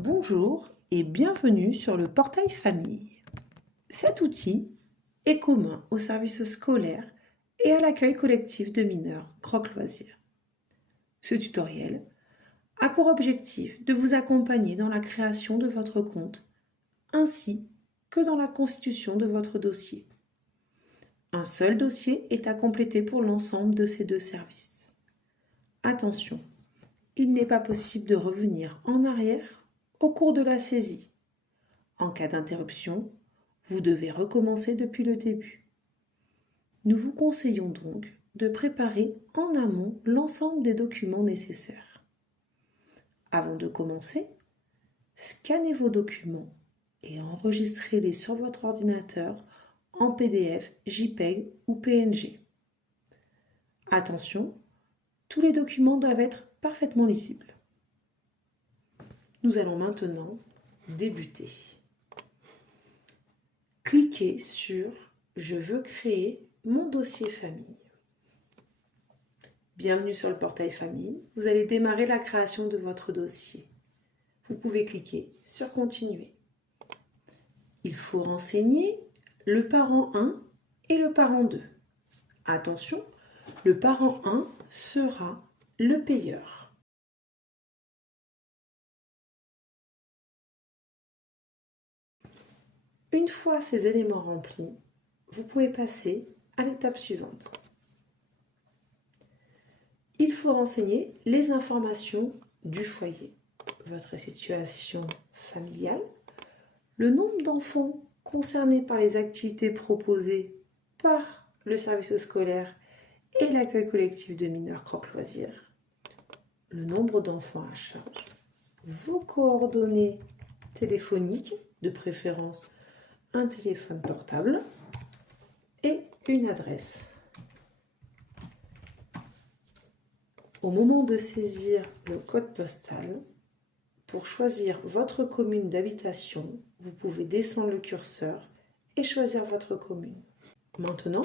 Bonjour et bienvenue sur le portail famille. Cet outil est commun aux services scolaires et à l'accueil collectif de mineurs Croque-Loisirs. Ce tutoriel a pour objectif de vous accompagner dans la création de votre compte ainsi que dans la constitution de votre dossier. Un seul dossier est à compléter pour l'ensemble de ces deux services. Attention, il n'est pas possible de revenir en arrière au cours de la saisie. En cas d'interruption, vous devez recommencer depuis le début. Nous vous conseillons donc de préparer en amont l'ensemble des documents nécessaires. Avant de commencer, scannez vos documents et enregistrez-les sur votre ordinateur en PDF, JPEG ou PNG. Attention, tous les documents doivent être parfaitement lisibles. Nous allons maintenant débuter. Cliquez sur « Je veux créer mon dossier famille ». Bienvenue sur le portail famille. Vous allez démarrer la création de votre dossier. Vous pouvez cliquer sur « Continuer ». Il faut renseigner le parent 1 et le parent 2. Attention, le parent 1 sera le payeur. Une fois ces éléments remplis, vous pouvez passer à l'étape suivante. Il faut renseigner les informations du foyer, votre situation familiale, le nombre d'enfants concernés par les activités proposées par le service scolaire et l'accueil collectif de mineurs Croque-Loisirs, le nombre d'enfants à charge, vos coordonnées téléphoniques, de préférence un téléphone portable et une adresse. Au moment de saisir le code postal, pour choisir votre commune d'habitation, vous pouvez descendre le curseur et choisir votre commune. Maintenant,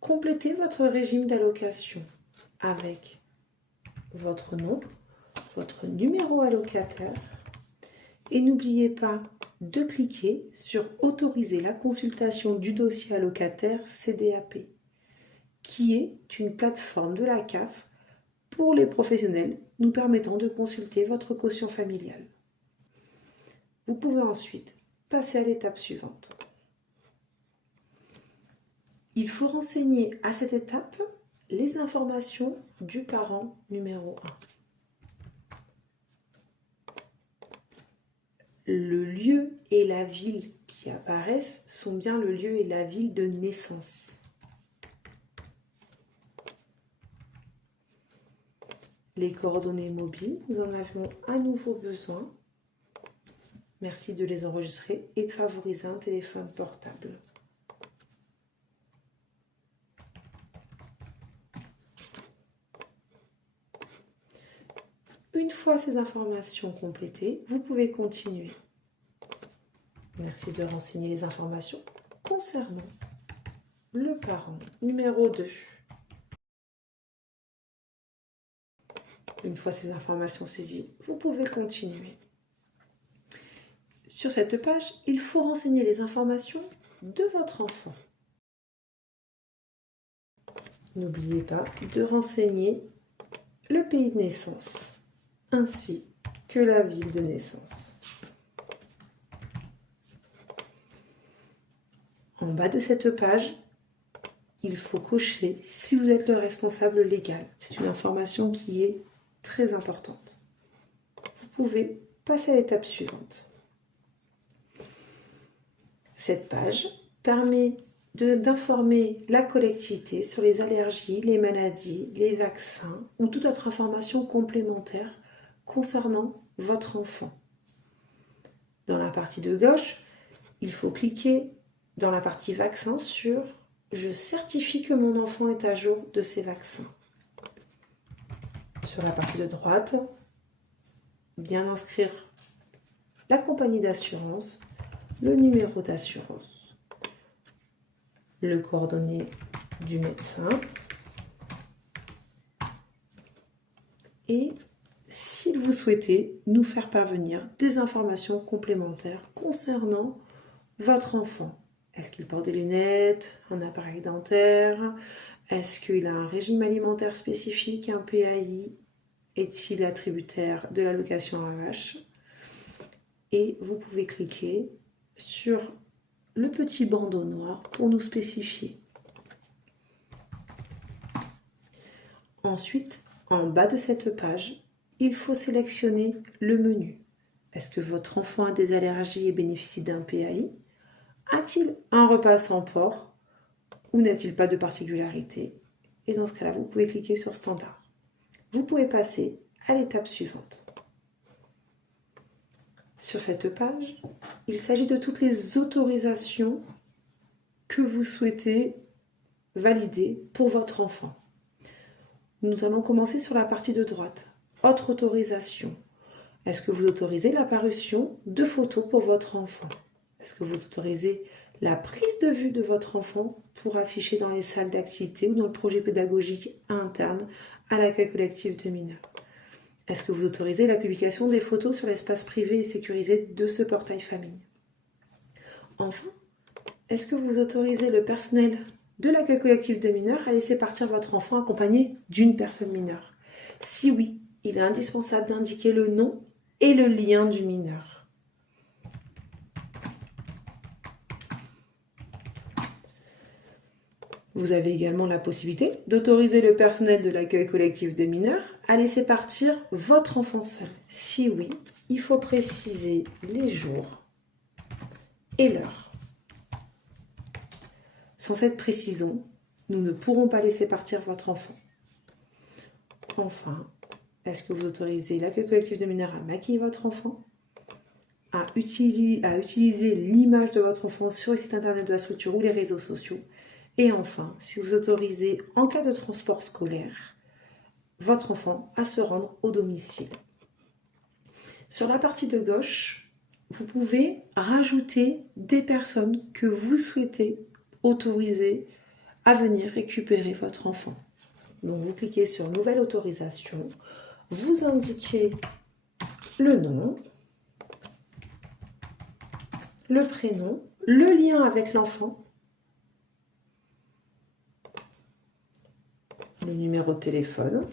complétez votre régime d'allocation avec votre nom, votre numéro allocataire et n'oubliez pas de cliquer sur « Autoriser la consultation du dossier allocataire CDAP » qui est une plateforme de la CAF pour les professionnels nous permettant de consulter votre quotient familial. Vous pouvez ensuite passer à l'étape suivante. Il faut renseigner à cette étape les informations du parent numéro 1. Le lieu et la ville qui apparaissent sont bien le lieu et la ville de naissance. Les coordonnées mobiles, nous en avons à nouveau besoin. Merci de les enregistrer et de favoriser un téléphone portable. Une fois ces informations complétées, vous pouvez continuer. Merci de renseigner les informations concernant le parent numéro 2. Une fois ces informations saisies, vous pouvez continuer. Sur cette page, il faut renseigner les informations de votre enfant. N'oubliez pas de renseigner le pays de naissance ainsi que la ville de naissance. En bas de cette page, il faut cocher si vous êtes le responsable légal. C'est une information qui est très importante. Vous pouvez passer à l'étape suivante. Cette page permet d'informer la collectivité sur les allergies, les maladies, les vaccins ou toute autre information complémentaire concernant votre enfant. Dans la partie de gauche, il faut cliquer dans la partie vaccins sur « Je certifie que mon enfant est à jour de ses vaccins ». Sur la partie de droite, bien inscrire la compagnie d'assurance, le numéro d'assurance, le coordonné du médecin et si vous souhaitez nous faire parvenir des informations complémentaires concernant votre enfant. Est-ce qu'il porte des lunettes, un appareil dentaire? Est-ce qu'il a un régime alimentaire spécifique, un PAI? Est-il attributaire de l'allocation AH? Et vous pouvez cliquer sur le petit bandeau noir pour nous spécifier. Ensuite, en bas de cette page, il faut sélectionner le menu. Est-ce que votre enfant a des allergies et bénéficie d'un PAI? A-t-il un repas sans porc ou n'a-t-il pas de particularité? Et dans ce cas-là, vous pouvez cliquer sur Standard. Vous pouvez passer à l'étape suivante. Sur cette page, il s'agit de toutes les autorisations que vous souhaitez valider pour votre enfant. Nous allons commencer sur la partie de droite. Autre autorisation. Est-ce que vous autorisez l'apparition de photos pour votre enfant? Est-ce que vous autorisez la prise de vue de votre enfant pour afficher dans les salles d'activité ou dans le projet pédagogique interne à l'accueil collectif de mineurs? Est-ce que vous autorisez la publication des photos sur l'espace privé et sécurisé de ce portail famille? Enfin, est-ce que vous autorisez le personnel de l'accueil collectif de mineurs à laisser partir votre enfant accompagné d'une personne mineure? Si oui, il est indispensable d'indiquer le nom et le lien du mineur. Vous avez également la possibilité d'autoriser le personnel de l'accueil collectif de mineurs à laisser partir votre enfant seul. Si oui, il faut préciser les jours et l'heure. Sans cette précision, nous ne pourrons pas laisser partir votre enfant. Enfin, est-ce que vous autorisez l'accueil collectif de mineurs à maquiller votre enfant, à utiliser l'image de votre enfant sur le site internet de la structure ou les réseaux sociaux? Et enfin, si vous autorisez, en cas de transport scolaire, votre enfant à se rendre au domicile. Sur la partie de gauche, vous pouvez rajouter des personnes que vous souhaitez autoriser à venir récupérer votre enfant. Donc vous cliquez sur Nouvelle autorisation, vous indiquez le nom, le prénom, le lien avec l'enfant, le numéro de téléphone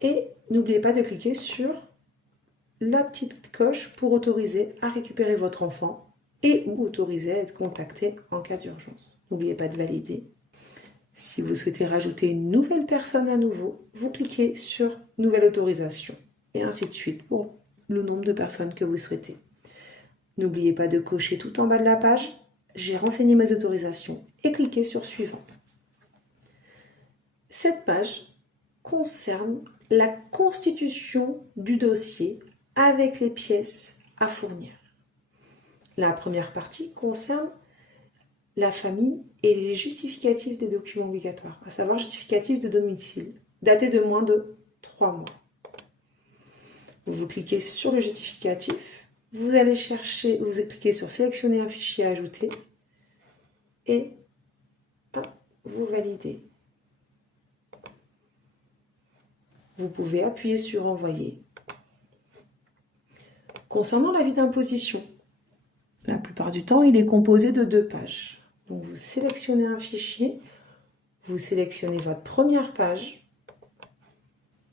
et n'oubliez pas de cliquer sur la petite coche pour autoriser à récupérer votre enfant et ou autoriser à être contacté en cas d'urgence. N'oubliez pas de valider. Si vous souhaitez rajouter une nouvelle personne à nouveau, vous cliquez sur Nouvelle autorisation et ainsi de suite pour le nombre de personnes que vous souhaitez. N'oubliez pas de cocher tout en bas de la page « J'ai renseigné mes autorisations » et cliquez sur Suivant. Cette page concerne la constitution du dossier avec les pièces à fournir. La première partie concerne la famille et les justificatifs des documents obligatoires, à savoir justificatif de domicile, daté de moins de 3 mois. Vous cliquez sur le justificatif, vous allez chercher, vous cliquez sur sélectionner un fichier à ajouter et hop, vous validez. Vous pouvez appuyer sur envoyer. Concernant l'avis d'imposition, la plupart du temps, il est composé de 2 pages. Donc vous sélectionnez un fichier, vous sélectionnez votre première page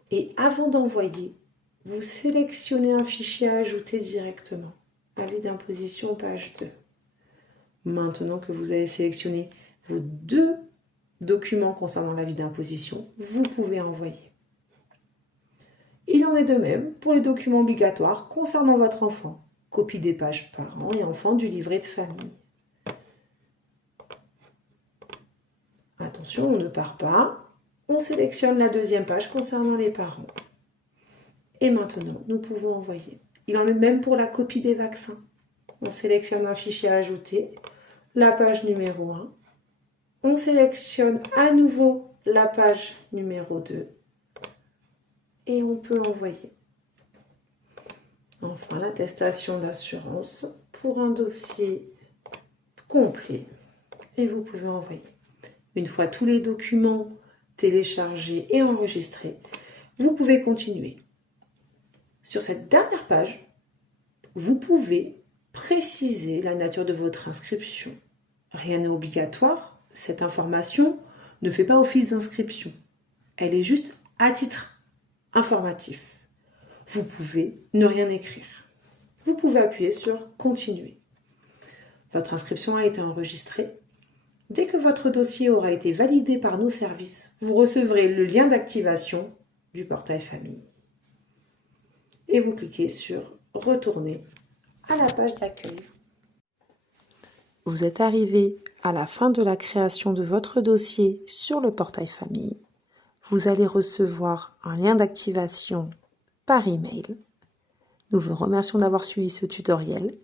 et avant d'envoyer, vous sélectionnez un fichier à ajouter directement. Avis d'imposition, page 2. Maintenant que vous avez sélectionné vos 2 documents concernant l'avis d'imposition, vous pouvez envoyer. Il en est de même pour les documents obligatoires concernant votre enfant. Copie des pages parents et enfants du livret de famille. Attention, on ne part pas. On sélectionne la 2e page concernant les parents. Et maintenant, nous pouvons envoyer. Il en est de même pour la copie des vaccins. On sélectionne un fichier à ajouter, la page numéro 1. On sélectionne à nouveau la page numéro 2. Et on peut envoyer. Enfin, l'attestation d'assurance pour un dossier complet. Et vous pouvez envoyer. Une fois tous les documents télécharger et enregistrer, vous pouvez continuer. Sur cette dernière page, vous pouvez préciser la nature de votre inscription. Rien n'est obligatoire, cette information ne fait pas office d'inscription. Elle est juste à titre informatif. Vous pouvez ne rien écrire. Vous pouvez appuyer sur « Continuer ». Votre inscription a été enregistrée. Dès que votre dossier aura été validé par nos services, vous recevrez le lien d'activation du portail famille. Et vous cliquez sur « Retourner à la page d'accueil ». Vous êtes arrivé à la fin de la création de votre dossier sur le portail famille. Vous allez recevoir un lien d'activation par email. Nous vous remercions d'avoir suivi ce tutoriel